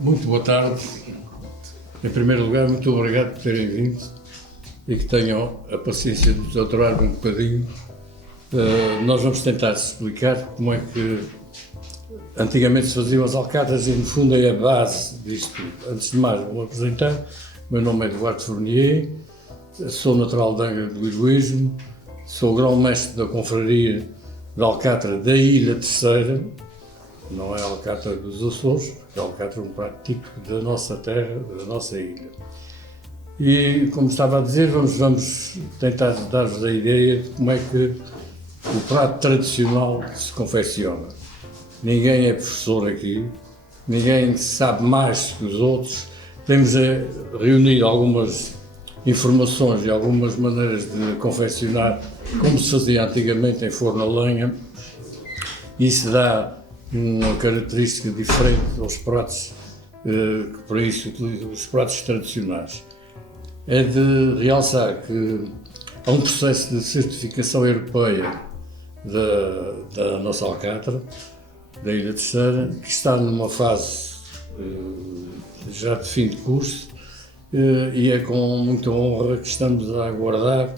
Muito boa tarde. Em primeiro lugar, muito obrigado por terem vindo e que tenham a paciência de nos aturar um bocadinho. Nós vamos tentar explicar como é que antigamente se faziam as alcatas e, no fundo, é a base disto tudo. Antes de mais, vou apresentar. O meu nome é Eduardo Fournier, sou natural de Angra do Heroísmo, sou grão-mestre da confraria de Alcatra da Ilha Terceira, não é Alcatra dos Açores, é Alcatra um prato típico da nossa terra, da nossa ilha. E, como estava a dizer, vamos tentar dar-vos a ideia de como é que o prato tradicional se confecciona. Ninguém é professor aqui, ninguém sabe mais que os outros. Temos reunido algumas informações e algumas maneiras de confeccionar como se fazia antigamente em forno a lenha. Isso dá uma característica diferente aos pratos, que para isso utilizam os pratos tradicionais. É de realçar que há um processo de certificação europeia da nossa alcatra, da Ilha Terceira, que está numa fase já de fim de curso, e é com muita honra que estamos a aguardar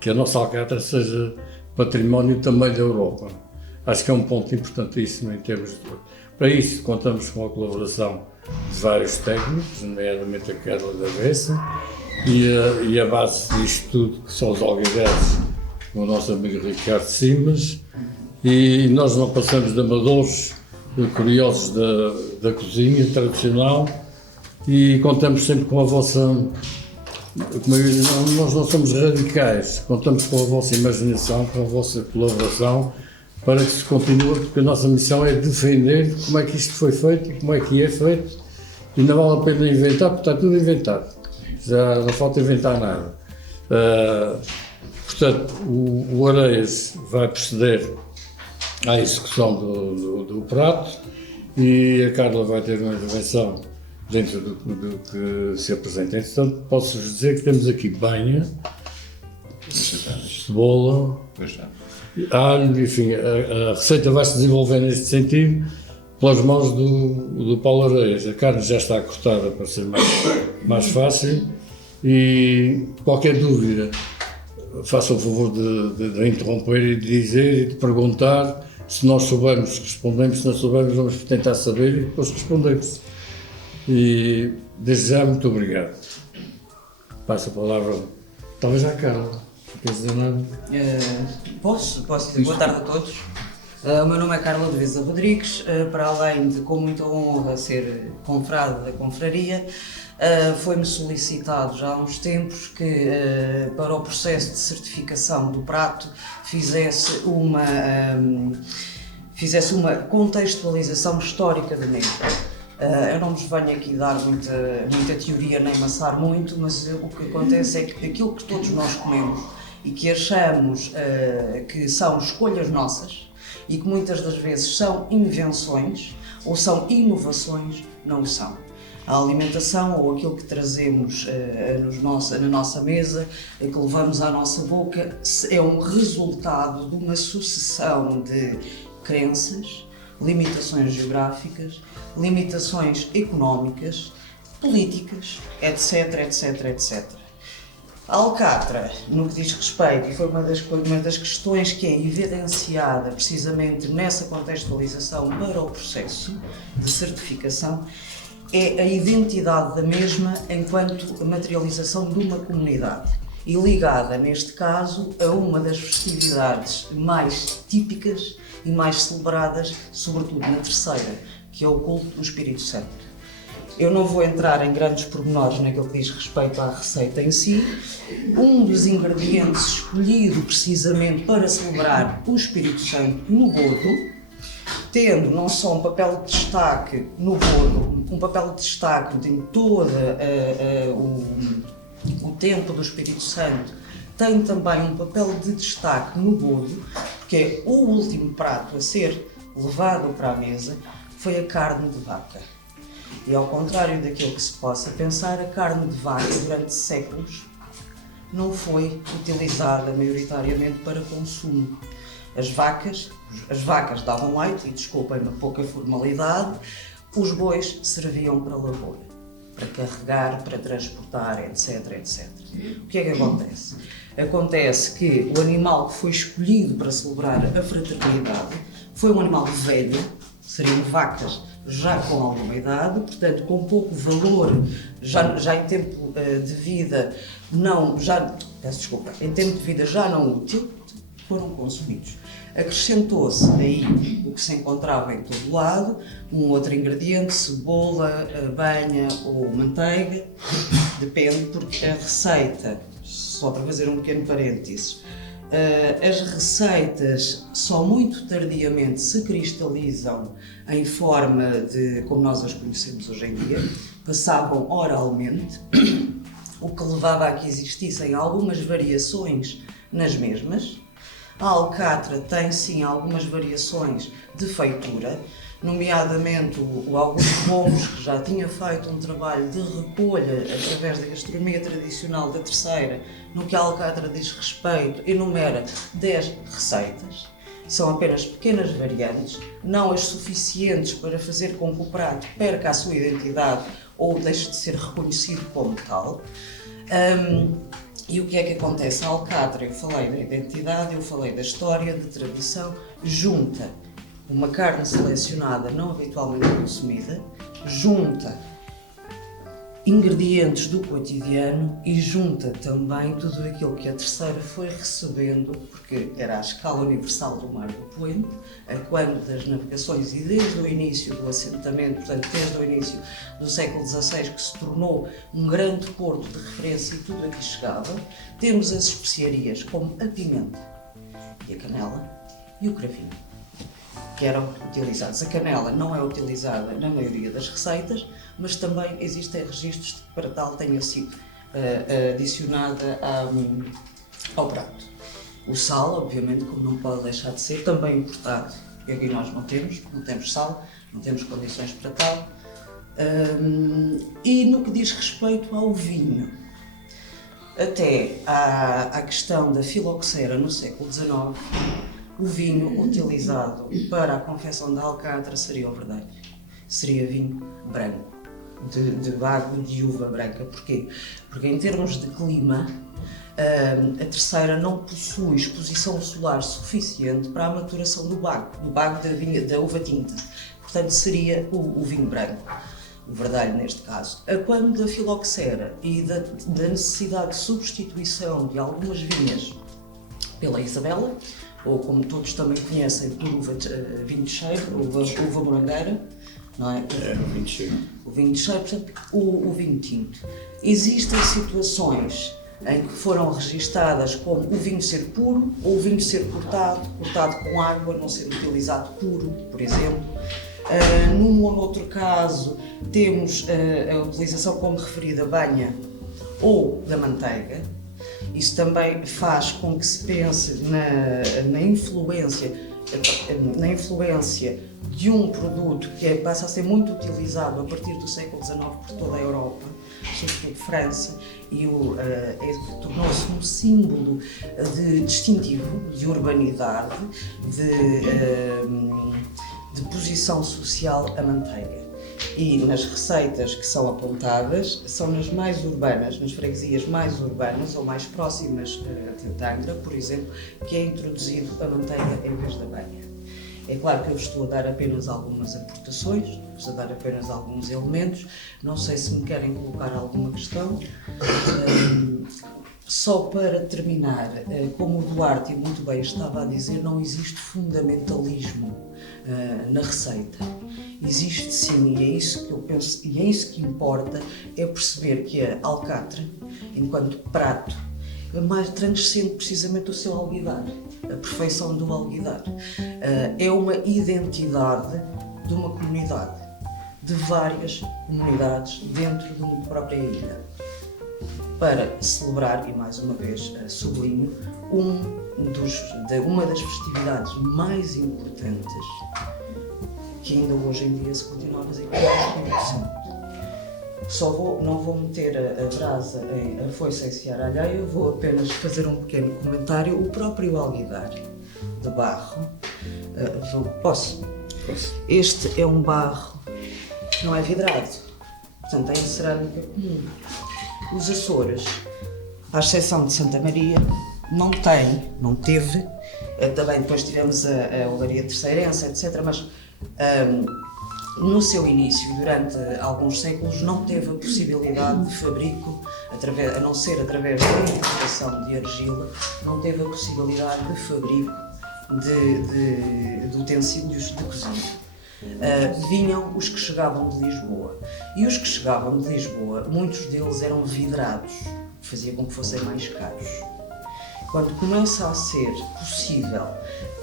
que a nossa alcatra seja património também da Europa. Acho que é um ponto importantíssimo em termos de... Para isso, contamos com a colaboração de vários técnicos, nomeadamente a Carla da Bessa, e a base disto tudo, que são os algarveses, o nosso amigo Ricardo Simas, e nós não passamos de amadores curiosos da cozinha tradicional e contamos sempre com a vossa... Como eu digo, nós não somos radicais, contamos com a vossa imaginação, com a vossa colaboração, para que se continue, porque a nossa missão é defender como é que isto foi feito, como é que é feito, e não vale a pena inventar, porque está tudo inventado, já não falta inventar nada. Portanto, o Areias vai proceder à execução do prato e a Carla vai ter uma intervenção dentro do que se apresenta. Entretanto, posso-vos dizer que temos aqui banha, cebola, alho, enfim, a receita vai se desenvolver neste sentido pelas mãos do Paulo Areias. A carne já está cortada para ser mais fácil e qualquer dúvida faça o favor de interromper e de dizer e de perguntar. Se nós soubermos, respondemos, se não soubermos, vamos tentar saber e depois respondemos. E desde já, muito obrigado. Passo a palavra, talvez à Carla. Quer dizer nada? Posso dizer boa tarde a todos. O meu nome é Carla de Veza Rodrigues, para além de com muita honra ser confrade da confraria, foi-me solicitado já há uns tempos que para o processo de certificação do prato fizesse uma contextualização histórica da mesma. Eu não vos venho aqui dar muita teoria nem maçar muito, mas o que acontece é que aquilo que todos nós comemos e que achamos que são escolhas nossas e que muitas das vezes são invenções ou são inovações, não o são. A alimentação ou aquilo que trazemos na nossa mesa, que levamos à nossa boca, é um resultado de uma sucessão de crenças, limitações geográficas, limitações económicas, políticas, etc, etc, etc. A alcatra, no que diz respeito, e foi uma das questões que é evidenciada precisamente nessa contextualização para o processo de certificação, é a identidade da mesma enquanto materialização de uma comunidade e ligada, neste caso, a uma das festividades mais típicas e mais celebradas, sobretudo na Terceira, que é o culto do Espírito Santo. Eu não vou entrar em grandes pormenores naquilo que diz respeito à receita em si. Um dos ingredientes escolhido precisamente para celebrar o Espírito Santo no bodo, tendo não só um papel de destaque no bodo, um papel de destaque em todo o tempo do Espírito Santo, tem também um papel de destaque no bodo, que é o último prato a ser levado para a mesa, foi a carne de vaca. E ao contrário daquilo que se possa pensar, a carne de vaca durante séculos não foi utilizada maioritariamente para consumo. as vacas davam leite, e desculpem-me a pouca formalidade, os bois serviam para lavoura, para carregar, para transportar, etc, etc. O que é que acontece? Acontece que o animal que foi escolhido para celebrar a fraternidade foi um animal velho, seriam vacas já com alguma idade, portanto com pouco valor, já em tempo de vida em tempo de vida já não útil, foram consumidos. Acrescentou-se aí o que se encontrava em todo lado, um outro ingrediente, cebola, banha ou manteiga, depende, porque a receita, só para fazer um pequeno parênteses, as receitas só muito tardiamente se cristalizam em forma de como nós as conhecemos hoje em dia, passavam oralmente, o que levava a que existissem algumas variações nas mesmas. A alcatra tem sim algumas variações de feitura, nomeadamente o Augusto Gomes, que já tinha feito um trabalho de recolha através da gastronomia tradicional da Terceira, no que a alcatra diz respeito, enumera 10 receitas. São apenas pequenas variantes, não as suficientes para fazer com que o prato perca a sua identidade ou deixe de ser reconhecido como tal. E o que é que acontece? A alcatra, eu falei da identidade, eu falei da história, da tradição, junta uma carne selecionada não habitualmente consumida, junta ingredientes do cotidiano e junta também tudo aquilo que a Terceira foi recebendo, porque era a escala universal do Mar do Poente, a quando das navegações e desde o início do assentamento, portanto desde o início do século XVI, que se tornou um grande porto de referência e tudo aqui chegava. Temos as especiarias como a pimenta e a canela e o cravo, que eram utilizados. A canela não é utilizada na maioria das receitas, mas também existem registros de que para tal tenha sido adicionada ao prato. O sal, obviamente, como não pode deixar de ser, também importado, porque aqui nós não temos sal, não temos condições para tal. E no que diz respeito ao vinho, até à questão da filoxera no século XIX, o vinho utilizado para a confecção da alcatra seria o verdelho, seria vinho branco, de bago de uva branca. Porquê? Porque em termos de clima, a Terceira não possui exposição solar suficiente para a maturação do bago da uva tinta. Portanto, seria o vinho branco, o verdelho neste caso. A quando da filoxera e da necessidade de substituição de algumas vinhas pela Isabela, ou como todos também conhecem, por vinho de cheiro, uva morangueira, não é? O vinho de cheiro. O vinho de cheiro, portanto, o vinho tinto. Existem situações em que foram registadas como o vinho ser puro ou o vinho ser cortado com água, não ser utilizado puro, por exemplo. Num ou noutro caso, temos a utilização como referida banha ou da manteiga. Isso também faz com que se pense na influência de um produto que passa a ser muito utilizado a partir do século XIX por toda a Europa, sobretudo França, e tornou-se um símbolo distintivo de urbanidade, de posição social a manteiga. E nas receitas que são apontadas, são nas mais urbanas, nas freguesias mais urbanas ou mais próximas de Angra, por exemplo, que é introduzido a manteiga em vez da banha. É claro que eu estou a dar apenas algumas aportações, estou a dar apenas alguns elementos, não sei se me querem colocar alguma questão. Só para terminar, como o Duarte muito bem estava a dizer, não existe fundamentalismo na receita. Existe sim, e é isso que eu penso, e é isso que importa, é perceber que a alcatra, enquanto prato, transcende precisamente o seu alguidar, a perfeição do alguidar. É uma identidade de uma comunidade, de várias comunidades dentro de uma própria ilha, para celebrar, e mais uma vez sublinho, uma das festividades mais importantes que ainda hoje em dia se continua a fazer, que é o Espírito Santo. Não vou meter a brasa em a foice em seara alheia, vou apenas fazer um pequeno comentário. O próprio alguidar de barro. Posso? Posso. Este é um barro que não é vidrado, portanto é em cerâmica comum. Os Açores, à exceção de Santa Maria, não teve, também depois tivemos a olaria terceirense, etc., mas no seu início, durante alguns séculos, não teve a possibilidade de fabrico, a não ser através da importação de argila, não teve a possibilidade de fabrico de utensílios de cozinha. Vinham os que chegavam de Lisboa. E os que chegavam de Lisboa, muitos deles eram vidrados, fazia com que fossem mais caros. Quando começa a ser possível,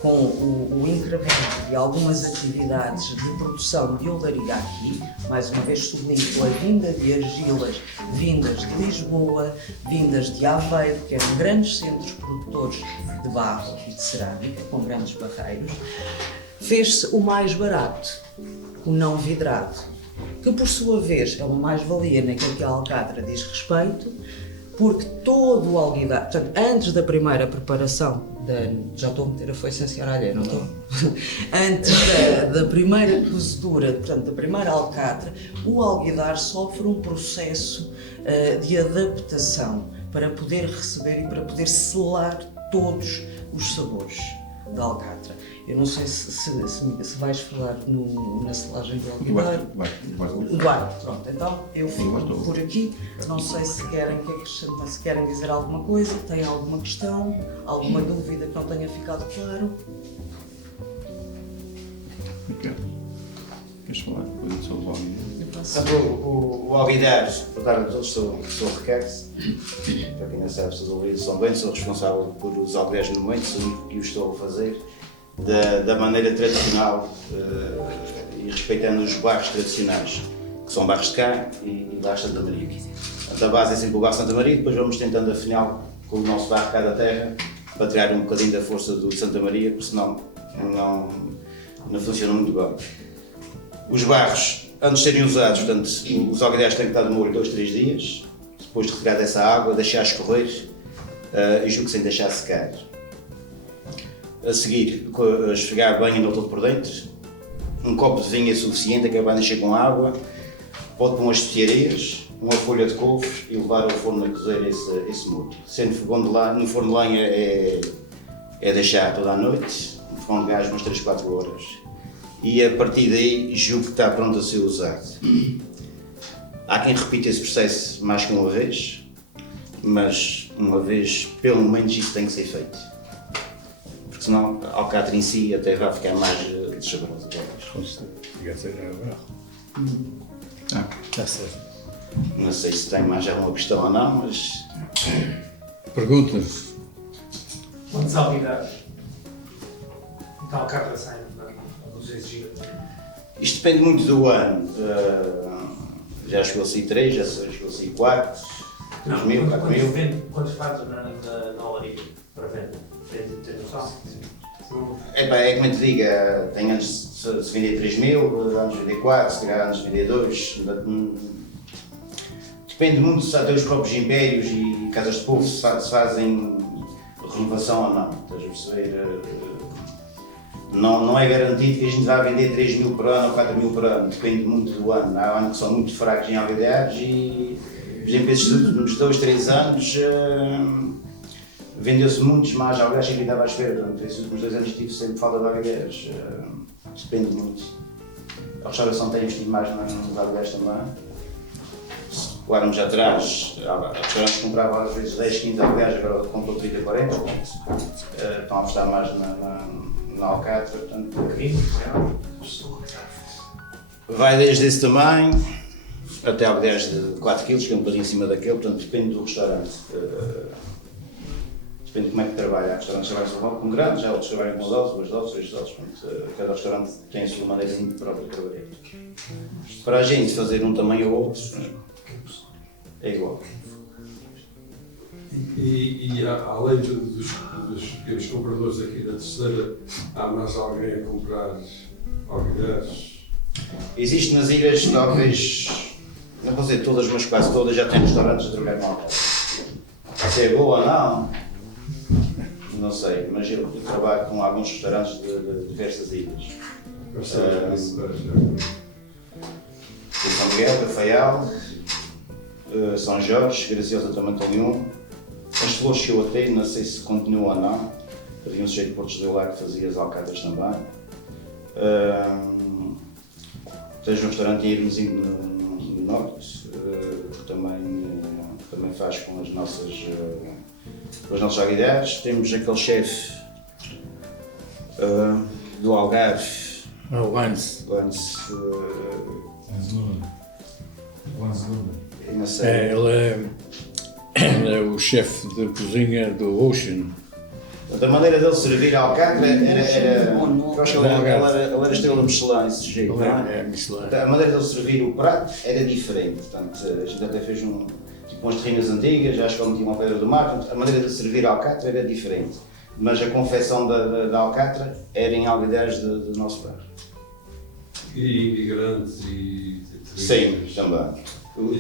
com o incremento de algumas atividades de produção de olaria aqui, mais uma vez sublinho a vinda de argilas vindas de Lisboa, vindas de Aveiro, que eram grandes centros produtores de barro e de cerâmica, com grandes barreiros, fez-se o mais barato, o não vidrado, que por sua vez é uma mais-valia naquilo que a Alcatra diz respeito, porque todo o alguidar, portanto, antes da primeira preparação, já estou a meter a foice em senhora alheia, não estou? Antes da primeira cozedura, portanto, da primeira alcatra, o alguidar sofre um processo de adaptação para poder receber e para poder selar todos os sabores da alcatra. Eu não sei se vais falar na selagem do alguidar. O Duarte, pronto. Então eu fico por aqui. Não sei se querem que acrescentem, se querem dizer alguma coisa, têm alguma questão, alguma dúvida que não tenha ficado claro. Queres falar coisa sobre o alguidar? O alguidar, por dar a todos, sou o Ricardo. Para quem não sabe, sou do São Bento, sou responsável por os alguidares no momento, sou o único que o estou a fazer da maneira tradicional e respeitando os barros tradicionais, que são barros de cá e barros de Santa Maria. Portanto, a base é sempre o barro de Santa Maria, depois vamos tentando afinal com o nosso barro cá da terra para tirar um bocadinho da força do de Santa Maria, porque senão não funciona muito bem. Os barros, antes de serem usados, portanto, os alguidares têm que estar de molho 2, 3 dias, depois de retirar dessa água, deixar escorrer e julgo sem deixar secar. A seguir, esfregar bem ainda todo por dentro. Um copo de vinho é suficiente, acabar de encher com água. Pode pôr umas especiarias, uma folha de couve e levar ao forno a cozer esse molho. Sendo no forno de lenha é deixar toda a noite, no forno de gás umas 3, 4 horas. E a partir daí julgo que está pronto a ser usado. Há quem repita esse processo mais que uma vez, mas uma vez pelo menos isso tem que ser feito. Porque senão a alcatra em si até vai ficar mais desabrosa. Está certo. Não sei se tem mais alguma questão ou não, mas... Perguntas? Quantos alguidares? Então a carta sai dos exigidos. Isto depende muito do ano. Já chegou a ser 3, já chegou a ser 4, 3 mil, 4 mil. Quantos fazes na olaria para venda? Tem noção? É como eu te digo, tem antes de se vender 3 mil, antes de vender 4, se calhar antes de vender 2. Depende muito se até os próprios impérios e casas de povo se fazem renovação ou não. Estás a perceber? Não é garantido que a gente vá vender 3 mil por ano ou 4 mil por ano, depende muito do ano. Há anos que são muito fracos em alguidares e, por exemplo, esses últimos 2, 3 anos vendeu-se muitos mais alguidares que a gente estava à espera. Portanto, esses últimos 2 anos tive sempre falta de alguidares. Depende muito. A restauração tem investido mais nos alguidares também. Se recuarmos atrás, a restaurantes compravam às vezes 10, 15 alguidares, agora compram 30, 40. Estão a apostar mais na alcatra, portanto, vai desde esse tamanho até alguidares de 4 kg, que é um bocadinho acima daquele, portanto depende do restaurante. Depende de como é que trabalha. Há restaurantes que trabalham com grandes, há outros que trabalham com doses, 2 doses, 3 doses, portanto, cada restaurante tem a sua maneira muito própria de trabalhar. Para a gente fazer um tamanho ou outro é igual. E além dos pequenos compradores aqui da Terceira, há mais alguém a comprar alguidares? Existe nas ilhas, talvez, não vou dizer todas, mas quase todas, já têm restaurantes a trabalhar com alcatra. Se é boa ou não não sei, mas eu trabalho com alguns restaurantes de diversas ilhas. São Miguel, Rafael, São Jorge, Graciosa também tem As Flores que eu atei, não sei se continua ou não. Havia um sujeito de Portos de lá que fazia as alcatas também. Tens um restaurante em Irmezinho no Norte, que também faz com as nossas alguideiras. Temos aquele chefe do Algarve, O Lance. não sei. Ele é o chefe de cozinha do Ocean. Da maneira dele servir a alcatra eu acho que ele era estrela Michelin, esse jeito, não é? É Michelin. A maneira dele servir o prato era diferente. Portanto, a gente até fez umas terrinas antigas, acho que ele metia uma pedra do mar, portanto, a maneira de servir a alcatra era diferente. Mas a confecção da alcatra era em alguideiras do nosso bairro. E imigrantes e... Sim, também.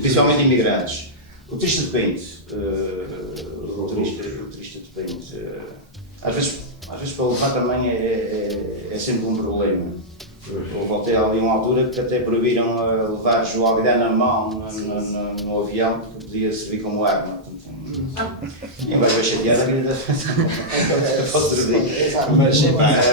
Principalmente imigrantes. O turista de Pinto, o turista de Pinto, às vezes para levar também é sempre um problema. Eu voltei ali a uma altura que até proibiram levar o alguidar na mão no avião, porque podia servir como arma. Ninguém vai ver chateado, ainda pode servir. Mas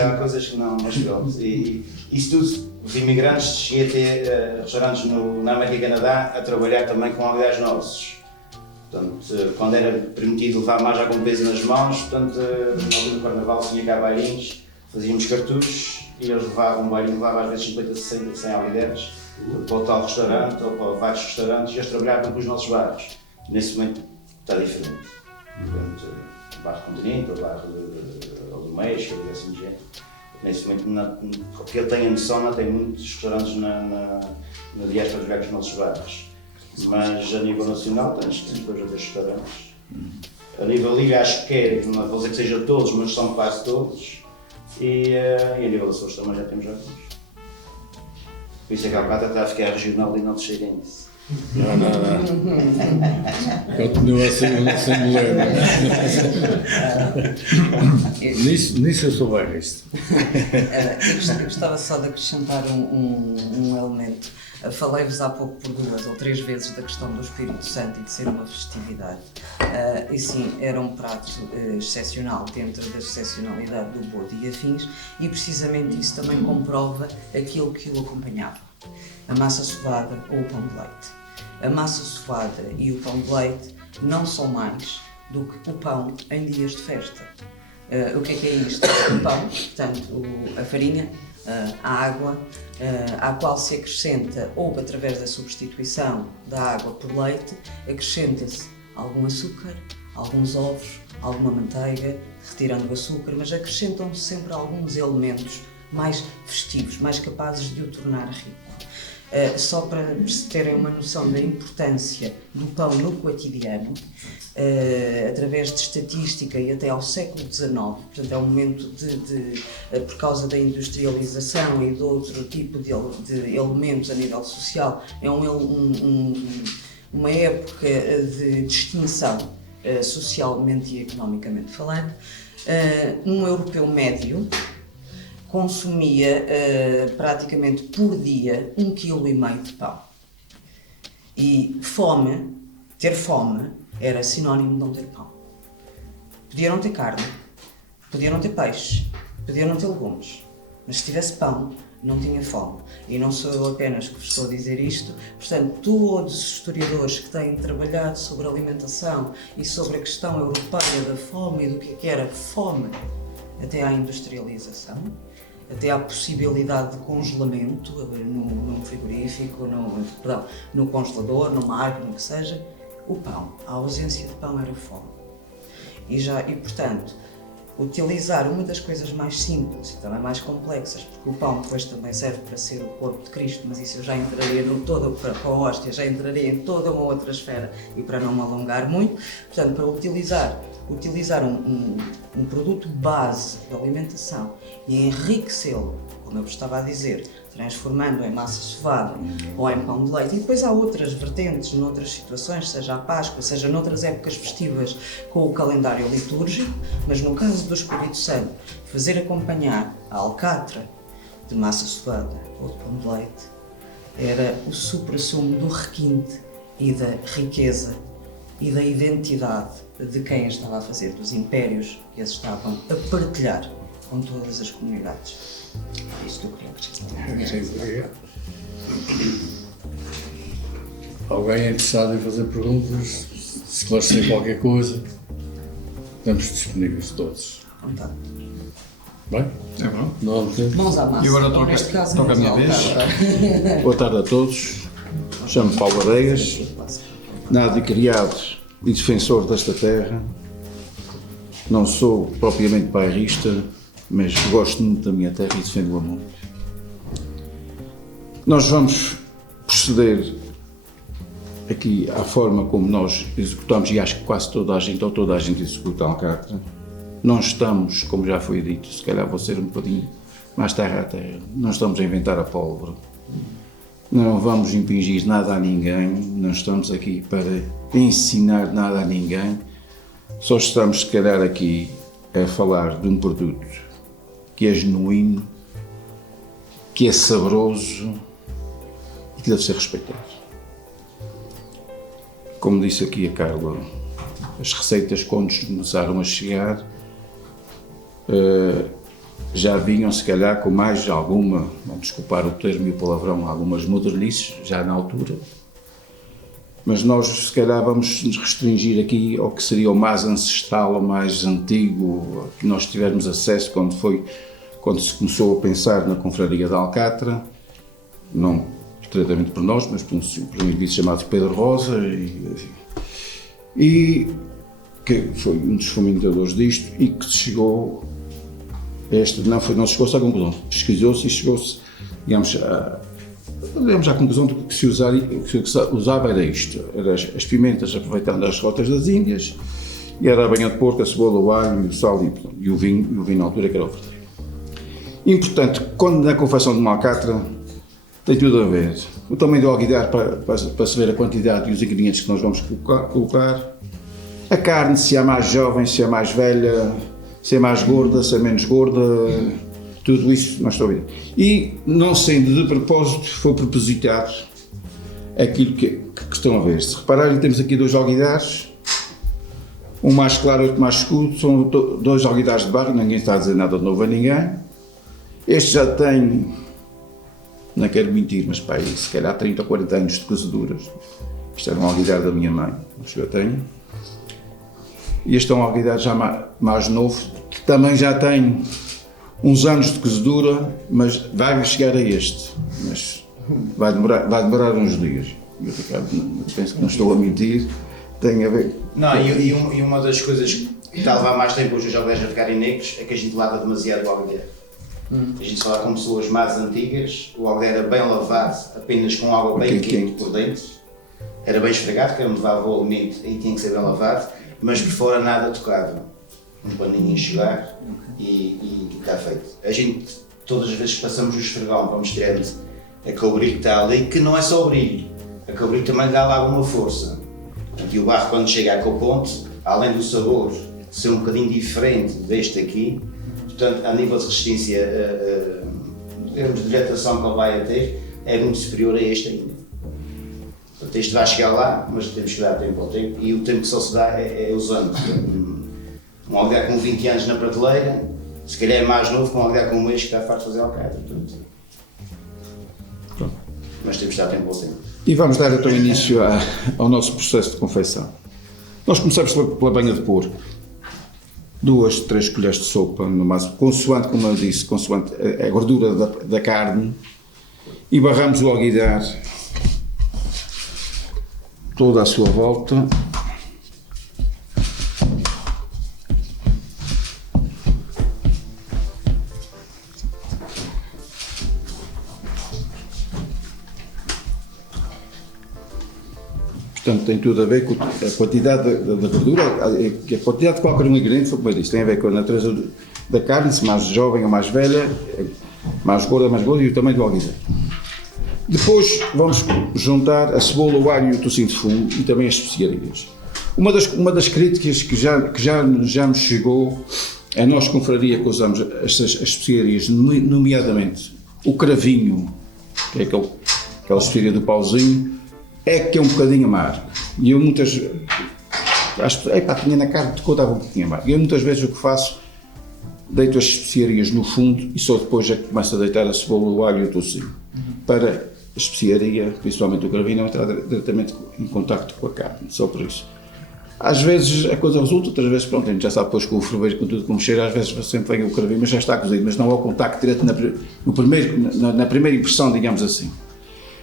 há coisas que não, mas pronto. E isso tudo, os imigrantes, cheguei a ter restaurantes na América e Canadá a trabalhar também com alguidares nossos. Portanto, quando era permitido levar mais algum peso nas mãos, portanto, no Carnaval tinha cá bailinhos, fazíamos cartuchos e eles levavam um bailinho, levavam às vezes 50, 60, 100 alguideiras para o tal restaurante ou para vários restaurantes e eles trabalhavam com os nossos bairros. Nesse momento está diferente. Portanto, o bairro do Continente, o bairro do Meixo, assim de gente. Nesse momento, porque eu tenho a noção, não tem muitos restaurantes na diáspora de jogar com os nossos bairros. Mas a nível nacional temos 2 ou 3 restaurantes. A nível liga acho que não vou dizer que sejam todos, mas são quase todos. E a nível Açores também já temos alguns. Por isso é que a Alcata está a ficar regional e não terceirense. Não. Continua a ser um assembleiro. Nisso eu sou bairrista. Eu gostava só de acrescentar um elemento. Falei-vos há pouco por 2 ou 3 vezes da questão do Espírito Santo e de ser uma festividade. E sim, era um prato excepcional dentro da excepcionalidade do Bodo e afins, e precisamente isso também comprova aquilo que o acompanhava. A massa sovada ou o pão de leite. A massa sovada e o pão de leite não são mais do que o pão em dias de festa. O que é isto? O pão, portanto, a farinha, a água, à qual se acrescenta, ou através da substituição da água por leite, acrescenta-se algum açúcar, alguns ovos, alguma manteiga, retirando o açúcar, mas acrescentam-se sempre alguns elementos mais festivos, mais capazes de o tornar rico. Só para se terem uma noção da importância do pão no cotidiano, através de estatística e até ao século XIX, portanto é um momento por causa da industrialização e de outro tipo de elementos a nível social, é uma época de distinção socialmente e economicamente falando. Um europeu médio consumia praticamente por dia 1,5 kg de pão. E ter fome, era sinónimo de não ter pão. Podia não ter carne, podia não ter peixe, podia não ter legumes, mas se tivesse pão, não tinha fome. E não sou eu apenas que vos estou a dizer isto, portanto, todos os historiadores que têm trabalhado sobre a alimentação e sobre a questão europeia da fome e do que era fome, até à industrialização, até à possibilidade de congelamento num frigorífico, no congelador, numa árvore, no que seja, o pão, a ausência de pão era fome. E portanto, utilizar uma das coisas mais simples e também mais complexas, porque o pão depois também serve para ser o corpo de Cristo, mas isso eu já entraria com a hóstia, já entraria em toda uma outra esfera e para não me alongar muito, portanto, para utilizar um produto base de alimentação e enriquecê-lo, como eu vos estava a dizer, transformando em massa sovada ou em pão de leite. E depois há outras vertentes, noutras situações, seja a Páscoa, seja noutras épocas festivas com o calendário litúrgico, mas no caso do Espírito Santo, fazer acompanhar a alcatra de massa sovada ou de pão de leite era o suprassumo do requinte e da riqueza e da identidade de quem estava a fazer, dos impérios que eles estavam a partilhar com todas as comunidades. É isto que eu queria acrescentar. Obrigado. Alguém é interessado em fazer perguntas? Se esclarecer qualquer coisa, estamos disponíveis todos. À vontade. Bem? É bom. Não tem. Mãos à massa. E agora Ou neste caso, toca a minha mãos à vez. alcatra. Boa tarde a todos. Chamo-me Paulo Adeias, nado e criado e defensor desta terra. Não sou propriamente bairrista, mas gosto muito da minha terra e defendo-a muito. Nós vamos proceder aqui à forma como nós executamos, e acho que quase toda a gente, ou toda a gente executa a alcatra. Não estamos, como já foi dito, se calhar vou ser um bocadinho mais terra a terra, não estamos a inventar a pólvora. Não vamos impingir nada a ninguém, não estamos aqui para ensinar nada a ninguém, só estamos, se calhar, aqui a falar de um produto que é genuíno, que é saboroso e que deve ser respeitado. Como disse aqui a Carla, as receitas, quando começaram a chegar, já vinham, se calhar, com mais alguma, vamos desculpar o termo e o palavrão, algumas modernices, já na altura. Mas nós, se calhar, vamos nos restringir aqui ao que seria o mais ancestral, o mais antigo, que nós tivermos acesso quando se começou a pensar na confraria da Alcatra, não diretamente por nós, mas por um indivíduo chamado Pedro Rosa, e que foi um dos fomentadores disto e que chegou não chegou-se à conclusão, pesquisou-se e chegou-se, digamos, à conclusão de que se usava era isto, era as pimentas aproveitando as rotas das Índias, e era a banha de porco, a cebola, o alho, o sal e o vinho na altura que era o verdadeiro. Importante, quando na confecção de uma alcatra, tem tudo a ver. O tamanho do alguidar para se ver a quantidade e os ingredientes que nós vamos colocar, a carne, se é mais jovem, se é mais velha, se é mais gorda, se é menos gorda, tudo isso nós estamos a ver. E, não sendo de propósito, foi propositado aquilo que estão a ver. Se repararem, temos aqui dois alguidares, um mais claro e outro mais escuro, são dois alguidares de barro, ninguém está a dizer nada de novo a ninguém. Este já tem, não quero mentir, mas pá, se calhar 30 ou 40 anos de cozeduras. Isto era um alguidar da minha mãe, acho que eu tenho. E este é um alguidar já mais novo, que também já tem uns anos de cozedura, mas vai chegar a este. Mas vai demorar uns dias. Eu, Ricardo, penso que não estou a mentir, tem a ver... Não, e uma das coisas que está a levar mais tempo hoje os jogos a ficarem negros é que a gente lava demasiado o alguidar. A gente fala com pessoas mais antigas, o alguidar era bem lavado, apenas com água bem quente por dentro. Era bem esfregado, que levava o alimento e tinha que ser bem lavado, mas por fora nada tocava. Um paninho enxugar e está feito. A gente, todas as vezes que passamos o esfregão, vamos tirando aquele brilho que está ali, que não é só o brilho, aquele brilho também dá lá alguma força. E o barro, quando chega àquele ponto, além do sabor ser um bocadinho diferente deste aqui, portanto, a nível de resistência, de dilatação que ele vai a ter, é muito superior a este ainda. Portanto, este vai chegar lá, mas temos que dar tempo ao tempo, e o tempo que só se dá é usando. Um alguidar com 20 anos na prateleira, se calhar é mais novo que um alguidar com um mês que está farto de fazer alcatra. Mas temos que dar tempo ao tempo. E vamos dar então início ao nosso processo de confecção. Nós começamos pela banha de porco. 2, 3 colheres de sopa, no máximo, consoante, como eu disse, consoante a gordura da carne, e barramos o alguidar toda à sua volta. Portanto, tem tudo a ver com a quantidade da gordura, a quantidade de qualquer um ingrediente, foi como eu disse, tem a ver com a natureza da carne, se mais jovem ou mais velha, mais gorda e o tamanho do alguidar. Depois vamos juntar a cebola, o alho e o tocinho de fumo e também as especiarias. Uma das críticas que já nos chegou é a nós confraria que usamos as especiarias, nomeadamente o cravinho, que é aquela especiaria do pauzinho, é que é um bocadinho amargo. E eu muitas vezes, tinha na carne de cor, estava um pouquinho amargo. E eu muitas vezes o que faço, deito as especiarias no fundo e só depois é que começo a deitar a cebola, o alho e o tocinho. Para a especiaria, principalmente o cravinho, não entrar diretamente em contacto com a carne, só por isso. Às vezes a coisa resulta, outras vezes, pronto, a gente já sabe depois com o ferveiro, com tudo como cheira, às vezes sempre vem o cravinho, mas já está cozido, mas não há o contacto direto na primeira impressão, digamos assim.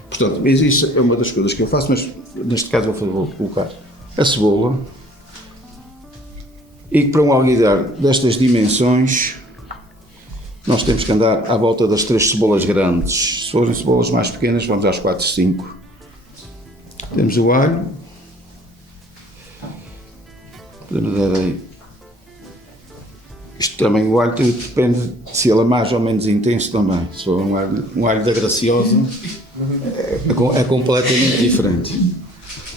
Portanto, mas isso é uma das coisas que eu faço, mas neste caso vou colocar a cebola e para um alguidar destas dimensões nós temos que andar à volta das 3 cebolas grandes. Se forem cebolas mais pequenas, vamos às 4, 5. Temos o alho. Podemos dar aí. Isto também, o alho depende se ele é mais ou menos intenso também. Se for um alho da Graciosa, é completamente diferente.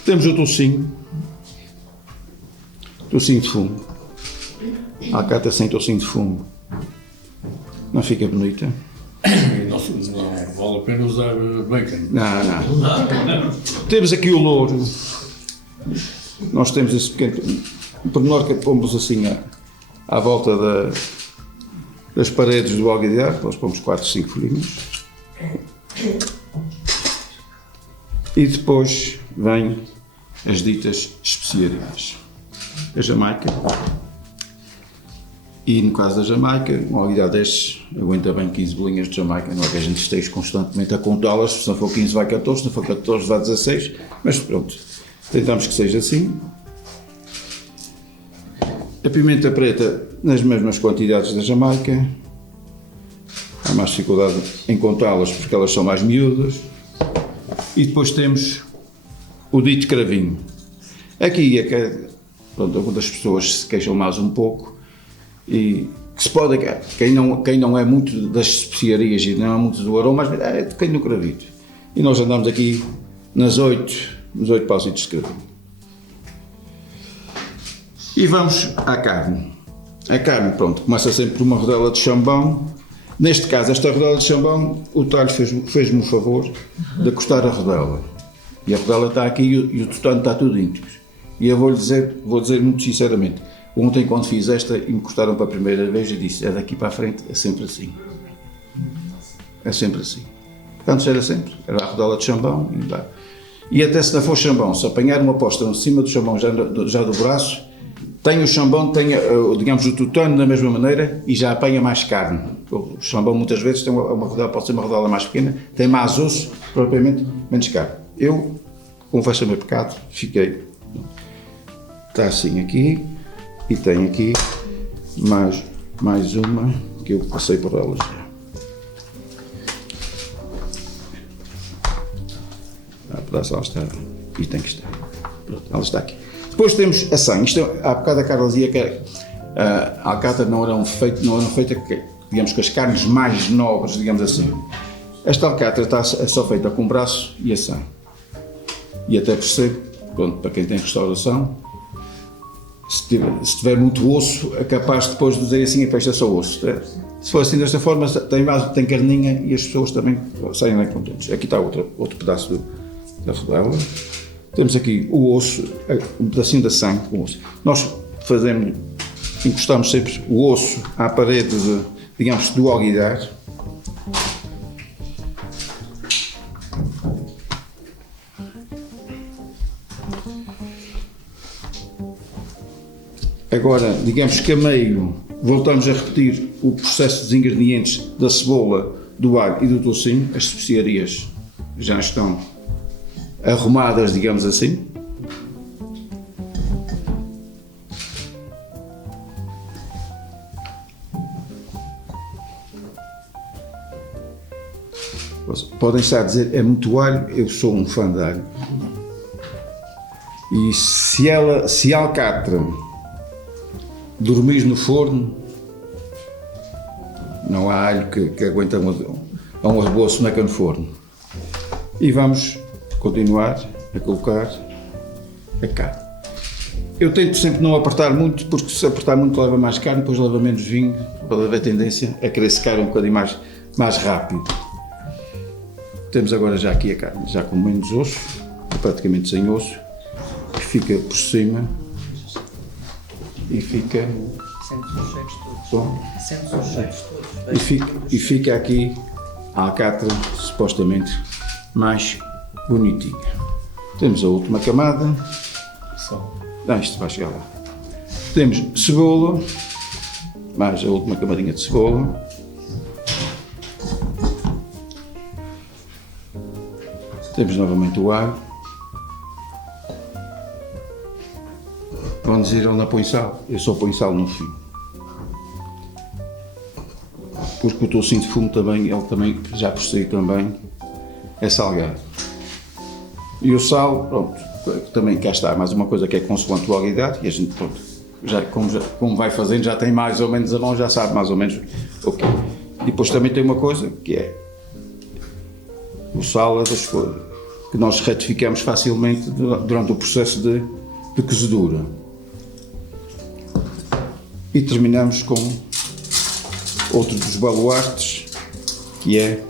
Temos o tocinho de fumo. A alcatra sem tocinho de fumo não fica bonita. Não vale a pena usar bacon. Não. Temos aqui o louro. Nós temos esse pequeno pormenor que pomos assim à volta das paredes do alguidar. Nós pomos 4, 5 folhinhos. E depois vêm as ditas especiarias. A Jamaica. E no caso da Jamaica, um alguidar destes aguenta bem 15 bolinhas de Jamaica, não é que a gente esteja constantemente a contá-las, se não for 15 vai 14, se não for 14 vai 16, mas pronto, tentamos que seja assim. A pimenta preta nas mesmas quantidades da Jamaica, há mais dificuldade em contá-las porque elas são mais miúdas. E depois temos o dito cravinho. Aqui é que, pronto, algumas pessoas se queixam mais um pouco, e que se pode, quem não é muito das especiarias e não é muito do aroma, mas é de quem no cravito. E nós andamos aqui nos 8 pausitos de cravinho. E vamos à carne. A carne, pronto, começa sempre por uma rodela de chambão. Neste caso, esta rodela de chambão, o talho fez-me o favor de cortar a rodela. E a rodela está aqui e o tutano está tudo íntegro. E eu vou dizer muito sinceramente, ontem quando fiz esta e me cortaram para a primeira vez, eu disse, é daqui para a frente, é sempre assim. É sempre assim. Antes era sempre, era a rodela de chambão e dá. E até se não for chambão, se apanhar uma posta em cima do chambão já do braço, tem o chambão, digamos, o tutano da mesma maneira e já apanha mais carne. O chambão muitas vezes tem uma rodela, pode ser uma rodela mais pequena, tem mais osso, propriamente menos carne. Eu, confesso o meu pecado, fiquei. Está assim aqui e tem aqui mais uma que eu passei por elas já. A pedaço ela está e tem que estar. Pronto, ela está aqui. Depois temos a sangue. Isto, há bocado a Carla dizia que a alcatra não eram feitas, digamos, com as carnes mais nobres, digamos assim. Esta alcatra é só feita com o braço e a sangue. E até por ser, pronto, para quem tem restauração, se tiver muito osso, é capaz de depois de dizer assim, a peixe é só osso. Se for assim desta forma, tem carninha e as pessoas também saem bem contentes. Aqui está outro pedaço da rodela. Temos aqui o osso, um pedacinho da sangue com o osso. Nós encostamos sempre o osso à parede, digamos, do alguidar. Agora, digamos que a meio, voltamos a repetir o processo dos ingredientes da cebola, do alho e do toucinho. As especiarias já estão arrumadas, digamos assim. Podem estar a dizer, é muito alho, eu sou um fã de alho. E se a alcatra dormir no forno, não há alho que aguente a um arroz semeca no forno. E vamos continuar a colocar a carne. Eu tento sempre não apertar muito, porque se apertar muito leva mais carne, depois leva menos vinho, pode haver tendência a querer secar um bocadinho mais rápido. Temos agora já aqui a carne, já com menos osso, praticamente sem osso, que fica por cima e fica... Sentes os cheiros todos. Bom, Sentes os cheiros todos. e fica aqui a alcatra supostamente mais bonitinha. Temos a última camada. Isto vai chegar lá. Temos cebola, mais a última camadinha de cebola. Temos novamente o alho. Vão dizer, ele não põe sal. Eu só ponho sal no fim. Porque o toucinho de fumo também, ele também, já por si também, é salgado. E o sal, pronto, também cá está, mais uma coisa que é consoante a idade, e a gente, pronto, como vai fazendo, já tem mais ou menos a mão, já sabe mais ou menos o que. E depois também tem uma coisa, que é o sal é das coisas que nós retificamos facilmente durante o processo de cozedura. E terminamos com outro dos baluartes, que é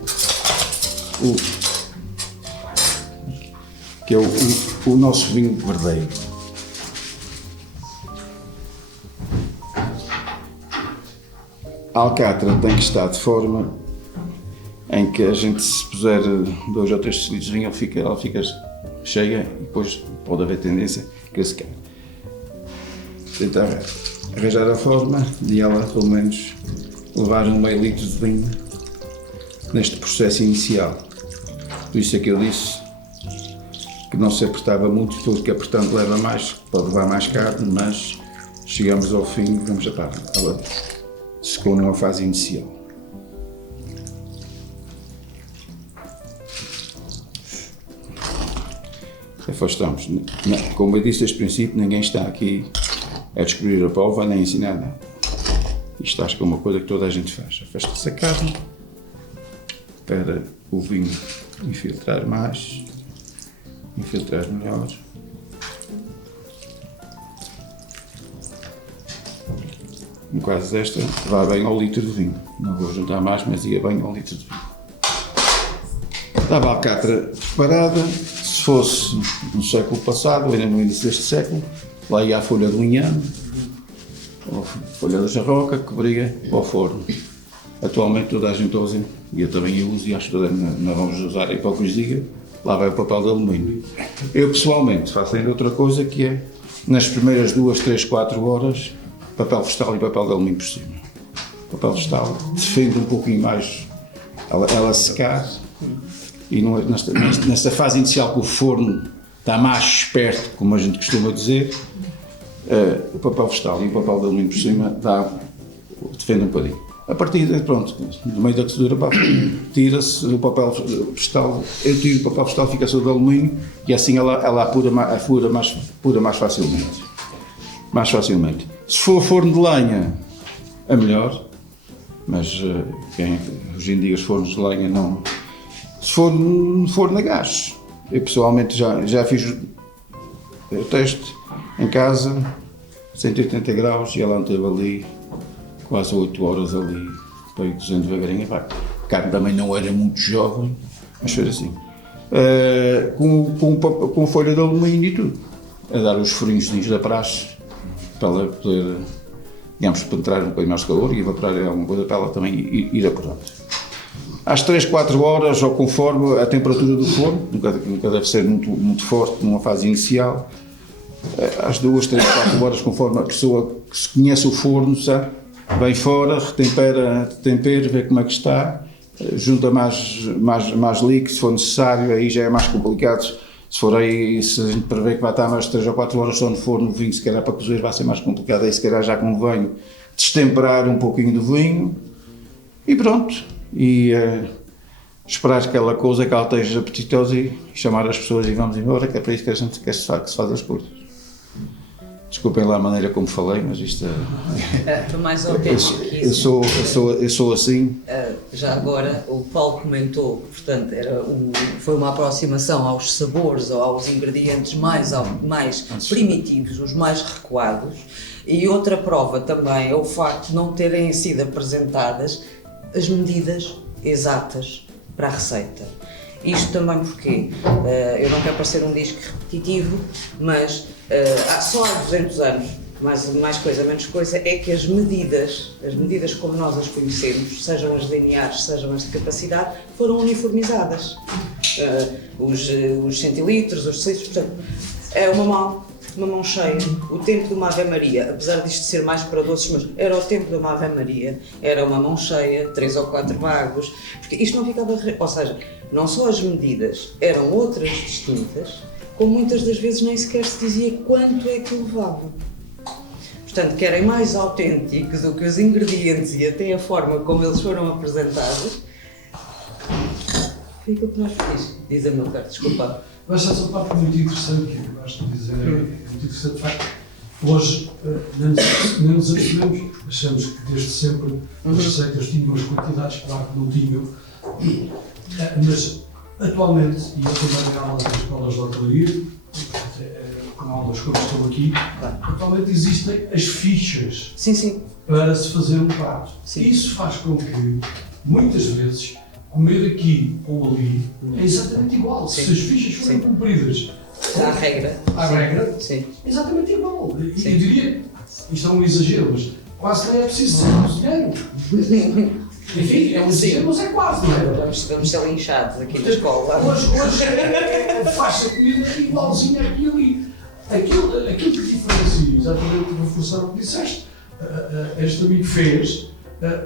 o nosso vinho verdeiro. A alcatra tem que estar de forma em que a gente, se puser 2 ou 3 cilindros de vinho, ela fica cheia e depois pode haver tendência a secar. Tentar arranjar a forma de ela, pelo menos, levar meio litro de vinho neste processo inicial. Por isso é que eu disse que não se apertava muito, porque apertando leva mais, pode levar mais carne, mas chegamos ao fim, vamos a par. Ela secou numa fase inicial. Afastamos. Como eu disse desde o princípio, ninguém está aqui a descobrir a pólvora nem a ensinar nada. Isto acho que é uma coisa que toda a gente faz. Afasta-se a carne para o vinho infiltrar mais, infiltrar melhor. No caso desta, vai bem ao litro de vinho. Não vou juntar mais, mas ia bem ao litro de vinho. Estava a alcatra preparada. Se fosse no século passado, ainda no início deste século, lá ia a folha de linhame, ou a folha da jarroca, que cobria para o forno. Atualmente toda a gente usa, e eu também uso, e acho que toda não vamos usar, e para o que os diga, lá vai o papel de alumínio. Eu pessoalmente faço ainda outra coisa, que é, nas primeiras 2, 3, 4 horas, papel vegetal e papel de alumínio por cima. O papel vegetal defende um pouquinho mais ela secar, e nesta fase inicial que o forno está mais esperto, como a gente costuma dizer, o papel vegetal e o papel de alumínio por cima defende um bocadinho. A partir de, pronto, no meio da cozedura, tira-se o papel vegetal, eu tiro o papel vegetal, fica só de alumínio, e assim ela apura mais facilmente. Mais facilmente. Se for forno de lenha, é melhor, mas hoje em dia os fornos de lenha não. Se for no forno a gás, eu pessoalmente já fiz o teste em casa, 180 graus, e ela teve ali quase 8 horas ali, para ir cozendo devagarinho. A carne também não era muito jovem, mas foi assim. Com folha de alumínio e tudo, a dar os furinhos da praxe, para ela poder, digamos, penetrar um bocadinho mais de calor e evaporar alguma coisa para ela também ir apurando. Às 3, 4 horas, ou conforme a temperatura do forno, nunca deve ser muito forte numa fase inicial, às 2, 3, 4 horas, conforme a pessoa que se conhece o forno, sabe, vem fora, tempera, vê como é que está, junta mais líquido, se for necessário, aí já é mais complicado. Se for aí, se a gente prevê que vai estar mais 3 ou 4 horas só no forno, o vinho, se calhar para cozer vai ser mais complicado, aí se calhar já convém destemperar um pouquinho do vinho, e pronto. E esperar que ela coisa, que ela esteja apetitosa, e chamar as pessoas e vamos embora, que é para isso que a gente que se faz as coisas. Desculpem lá a maneira como falei, mas isto Tu mais ou menos eu sou assim. Já agora, o Paulo comentou que, portanto, foi uma aproximação aos sabores ou aos ingredientes mais primitivos, os mais recuados. E outra prova também é o facto de não terem sido apresentadas as medidas exatas para a receita. Isto também porque, eu não quero parecer um disco repetitivo, mas só há 200 anos, mais coisa, menos coisa, é que as medidas como nós as conhecemos, sejam as lineares, sejam as de capacidade, foram uniformizadas. Os centilitros, os decilitros, portanto, é uma mão cheia. O tempo de uma Ave Maria, apesar disto ser mais para doces, mas era o tempo de uma Ave Maria, era uma mão cheia, 3 ou 4 bagos, porque isto não ficava... Ou seja, não só as medidas eram outras distintas, como muitas das vezes nem sequer se dizia quanto é que levava. Portanto, querem mais autênticos do que os ingredientes e até a forma como eles foram apresentados, fica por nós feliz, diz a meu caro, desculpa. Mas essa parte é muito interessante, que eu gosto de dizer, é muito interessante, de facto, hoje nem nos apercebemos, achamos que desde sempre as receitas tinham as quantidades, claro que não tinham, mas atualmente, e eu também dei aulas nas escolas de hotelaria, com aulas como estou aqui, atualmente existem as fichas para se fazer um prato. Isso faz com que, muitas vezes, comer aqui ou ali é exatamente igual. Se as fichas forem cumpridas à regra, é exatamente igual. E eu diria, isto é um exagero, mas quase não é preciso ser cozinheiro. Enfim, é um exagero, mas é quase, não é? Vamos ser linchados aqui na escola. Hoje faz-se a comida igualzinha aqui e ali. Aquilo que diferencia, exatamente reforçar o que disseste, este amigo fez,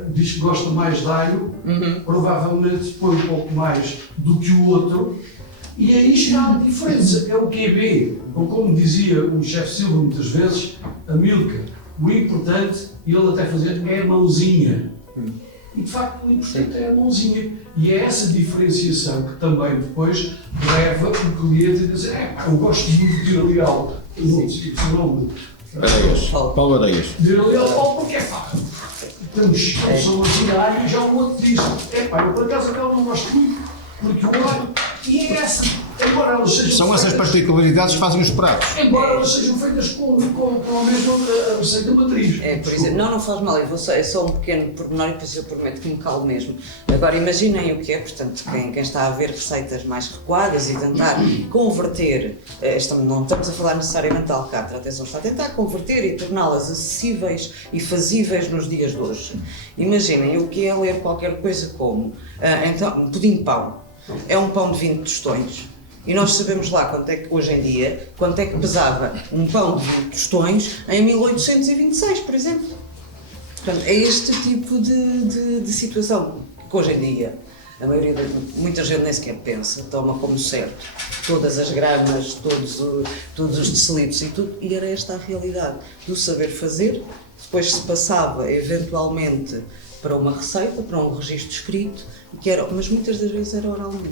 diz que gosta mais de alho, provavelmente põe um pouco mais do que o outro, e aí está a diferença, é o QB, ou como dizia o chefe Silva muitas vezes, a Milka, o importante, e ele até fazia, é a mãozinha. E de facto o importante é a mãozinha. E é essa diferenciação que também depois leva o cliente a dizer, eu gosto muito de ir ali ao nome. Paulo Areias. De ir ali ao Paulo porque é fácil. Temos são assim a área e já o outro diz, eu por acaso aquela não gosto muito, porque o alho, e é essa, embora elas sejam São essas particularidades que fazem os pratos. Embora elas sejam feitas com a mesma receita matriz. Por exemplo, não faz mal, é só um pequeno pormenor e depois eu prometo que me calo mesmo. Agora imaginem o que é, portanto, quem está a ver receitas mais recuadas e tentar converter, não estamos a falar necessariamente de alcatra, atenção, está a tentar converter e torná-las acessíveis e fazíveis nos dias de hoje. Imaginem o que é ler qualquer coisa como, então, um pudim de pão. É um pão de 20 tostões. E nós sabemos lá hoje em dia, quanto é que pesava um pão de 20 tostões em 1826, por exemplo. Portanto, é este tipo de situação que hoje em dia muita gente nem sequer pensa, toma como certo todas as gramas, todos os decilitros e tudo, e era esta a realidade do saber fazer. Depois se passava eventualmente para uma receita, para um registro escrito, mas muitas das vezes era oralmente.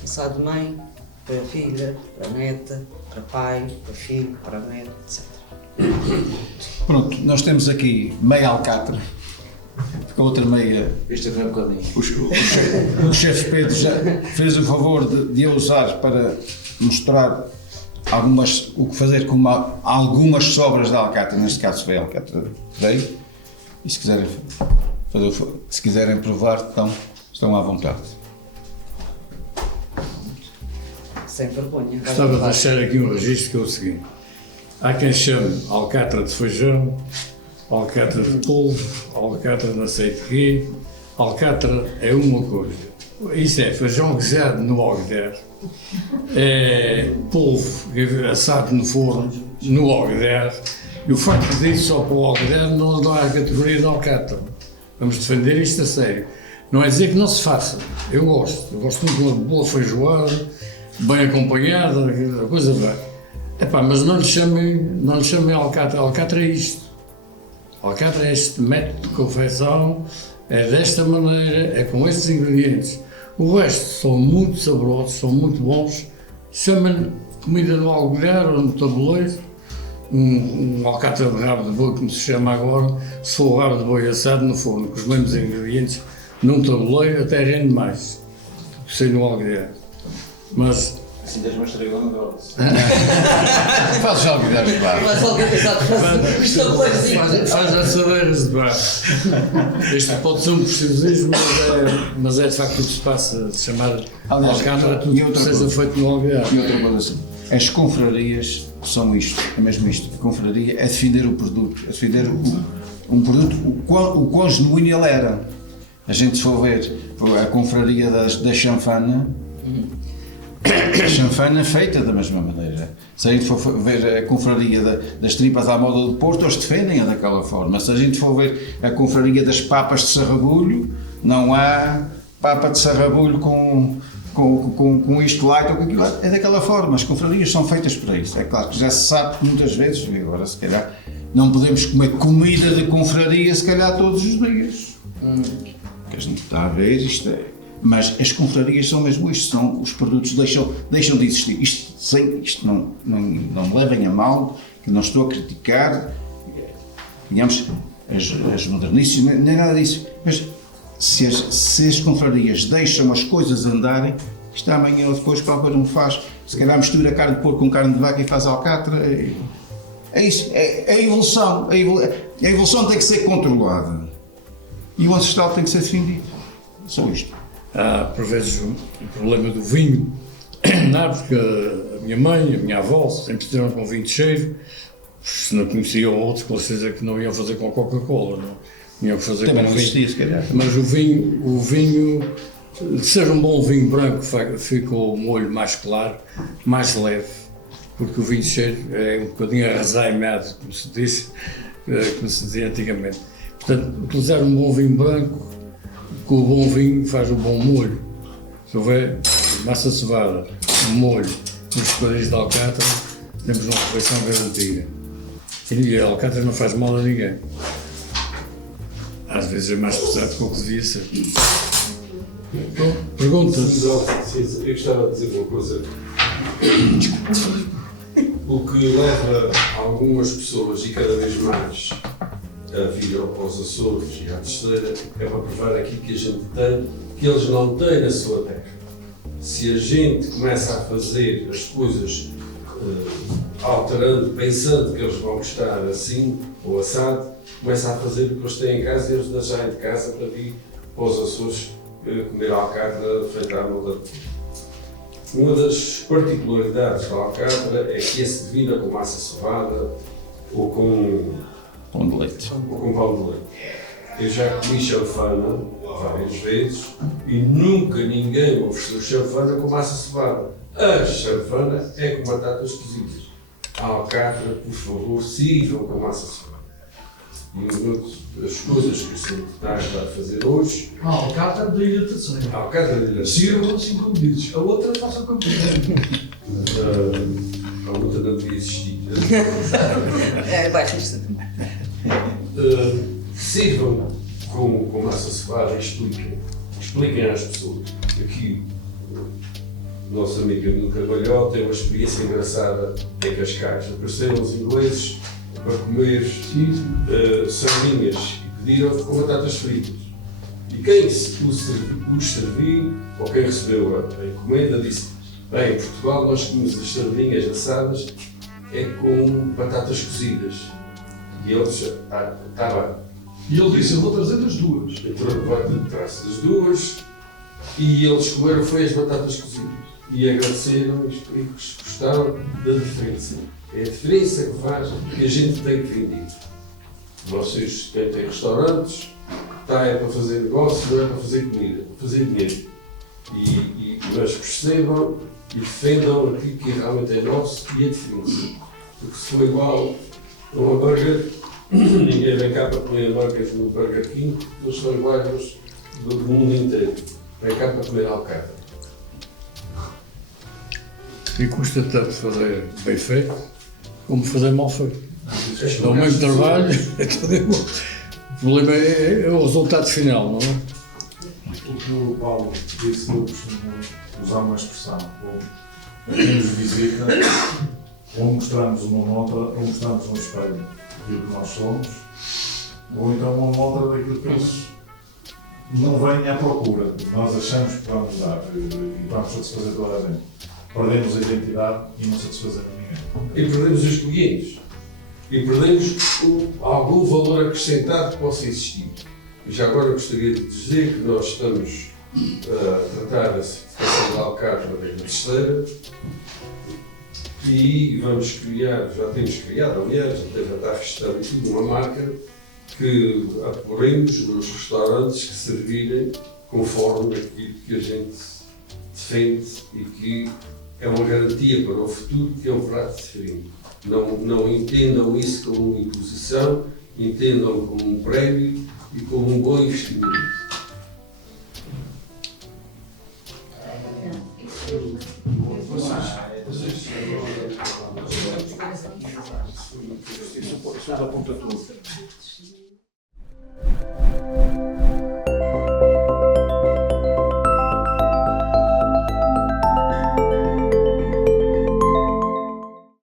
Passado de mãe, para a filha, para a neta, para pai, para filho, para a neta, etc. Pronto, nós temos aqui meia alcatra, a outra meia. Este é um bocadinho. O chefe Pedro já fez o favor de a usar para mostrar o que fazer com algumas sobras da alcatra, neste caso foi a alcatra veio, e se quiserem provar, então estão à vontade. Sem vergonha. Gostava de deixar aqui um registro que é o seguinte: há quem chame alcatra de feijão, alcatra de polvo, alcatra de azeite de ghee. Alcatra é uma coisa. Isso é feijão guisado no alguidar, é polvo assado no forno, no alguidar, e o facto disso só para o alguidar não dá a categoria de alcatra. Vamos defender isto a sério. Não é dizer que não se faça. Eu gosto muito de uma boa feijoada, bem acompanhada, a coisa vai. Mas não lhe chamem alcatra. Alcatra é isto. Alcatra é este método de confecção, é desta maneira, é com estes ingredientes. O resto são muito saborosos, são muito bons. Chamem-lhe comida no alguidar ou no tabuleiro um alcatra de rabo de boi, como se chama agora, se for o rabo de boi assado no forno, com os mesmos ingredientes, num tabuleiro, até rende mais, sem no alguidar. Mas Assim tens uma estrela no doce. Faz alguidar de barro. Mas organizado, os tabuleiros. faz assadeiras de barro. Este pode ser um preciosismo, mas é de facto o que se passa de chamar Aliás, alcatra, tudo e que outra seja coisa. feito no alguidar. E outra coisa assim, as confrarias são isto, é mesmo isto. A confraria é defender o produto, é defender um produto, o quão genuíno ele era. A gente se for ver a confraria da chanfana, a chanfana feita da mesma maneira. Se a gente for ver a confraria das tripas à moda do Porto, eles defendem-a daquela forma. Se a gente for ver a confraria das papas de sarrabulho, não há papa de sarrabulho com isto light ou com aquilo light. É daquela forma. As confrarias são feitas para isso. É claro que já se sabe que muitas vezes, e agora se calhar, não podemos comer comida de confraria se calhar todos os dias. Que a gente está a ver, isto é. Mas as confrarias são mesmo isto, são os produtos deixam de existir. Isto não me levem a mal, que não estou a criticar, digamos, as modernices, nem nada disso. Mas se as confrarias deixam as coisas andarem, isto amanhã ou depois qualquer um faz, se calhar mistura carne de porco com carne de vaca e faz alcatra. É isso, é a evolução. A evolução tem que ser controlada e o ancestral tem que ser defendido. Só isto. Há, por vezes, o problema do vinho, porque a minha mãe, a minha avó, sempre tiveram com vinho de cheiro, se não conheciam outros, com certeza que não iam fazer com Coca-Cola, não iam fazer Também com não vinho. existia, se calhar. Mas o vinho, de ser um bom vinho branco, fica o molho mais claro, mais leve, porque o vinho de cheiro é um bocadinho arrasaimado, como se dizia antigamente. Portanto, utilizar um bom vinho branco, com o bom vinho faz o bom molho. Se houver massa cevada, um molho, uns esquadrinhos de alcatra, temos uma refeição garantida. E a alcatra não faz mal a ninguém. Às vezes é mais pesado do que devia ser. Bom, perguntas? Sim, eu gostava de dizer uma coisa. O que leva algumas pessoas, e cada vez mais, a vir aos Açores e à Terceira, é para provar aquilo que a gente tem, que eles não têm na sua terra. Se a gente começa a fazer as coisas alterando, pensando que eles vão gostar assim ou assado, começa a fazer o que eles têm em casa e eles deixarem de casa para vir para os Açores comer alcatra frente à moda. Uma das particularidades da alcatra é que é servida com massa cevada ou com Pão de leite. ou com pão de leite. Eu já comi chanfana várias vezes e nunca ninguém me ofereceu chanfana com massa cevada. A chanfana é com batatas cozidas. A alcatra, por favor, sirvam com massa cevada. E uma das coisas que o Sr. Deputado vai fazer hoje, A alcatra da Ilha Terceira. a alcatra de Ilha Sirvam assim como dizes. A outra faça como quiser. a outra não devia existir. Vai resistir. Sirvam com massa cevada e expliquem às pessoas. Aqui, o nosso amigo Emílio Carvalho tem uma experiência engraçada em Cascais. Apareceram os ingleses para comer sardinhas e pediram com batatas fritas. E quem os serviu, ou quem recebeu a encomenda, disse: bem, em Portugal nós comemos as sardinhas assadas é com batatas cozidas. E eles, está bem. E ele disse, eu vou trazer das duas. Traz das duas e eles comeram foi as batatas cozidas. E agradeceram e gostaram da diferença. É a diferença que faz que a gente tem que vender. Vocês, quem tem restaurantes, está é para fazer negócio, não é para fazer comida, é para fazer dinheiro. Mas percebam e defendam aquilo que realmente é nosso e a diferença. Porque se for igual a um hambúrguer, ninguém vem cá para comer hambúrgueres no Burger King, eles são iguais aos do mundo inteiro. Vem cá para comer alcatra. E custa tanto fazer bem feito como fazer mal feito. Dá o mesmo trabalho, é tudo igual. O problema é o resultado final, não é? O que o Paulo disse, eu costumo usar uma expressão, quem nos visita ou mostramos uma montra, ou mostramos um espelho daquilo que nós somos, ou então uma montra daquilo que eles não vêm à procura. Nós achamos que vamos dar e vamos satisfazer toda a gente. Perdemos a identidade e não satisfazemos ninguém. E perdemos os clientes. E perdemos algum valor acrescentado que possa existir. E já agora gostaria de dizer que nós estamos a tratar a certificação da Alcatra da terceira e vamos criar, já temos criado, aliás, até já está registrado e tudo, uma marca que apoiemos nos restaurantes que servirem conforme aquilo que a gente defende e que é uma garantia para o futuro, que é um prato diferente. Não entendam isso como uma imposição, entendam como um prémio e como um bom investimento. Só aponta tudo.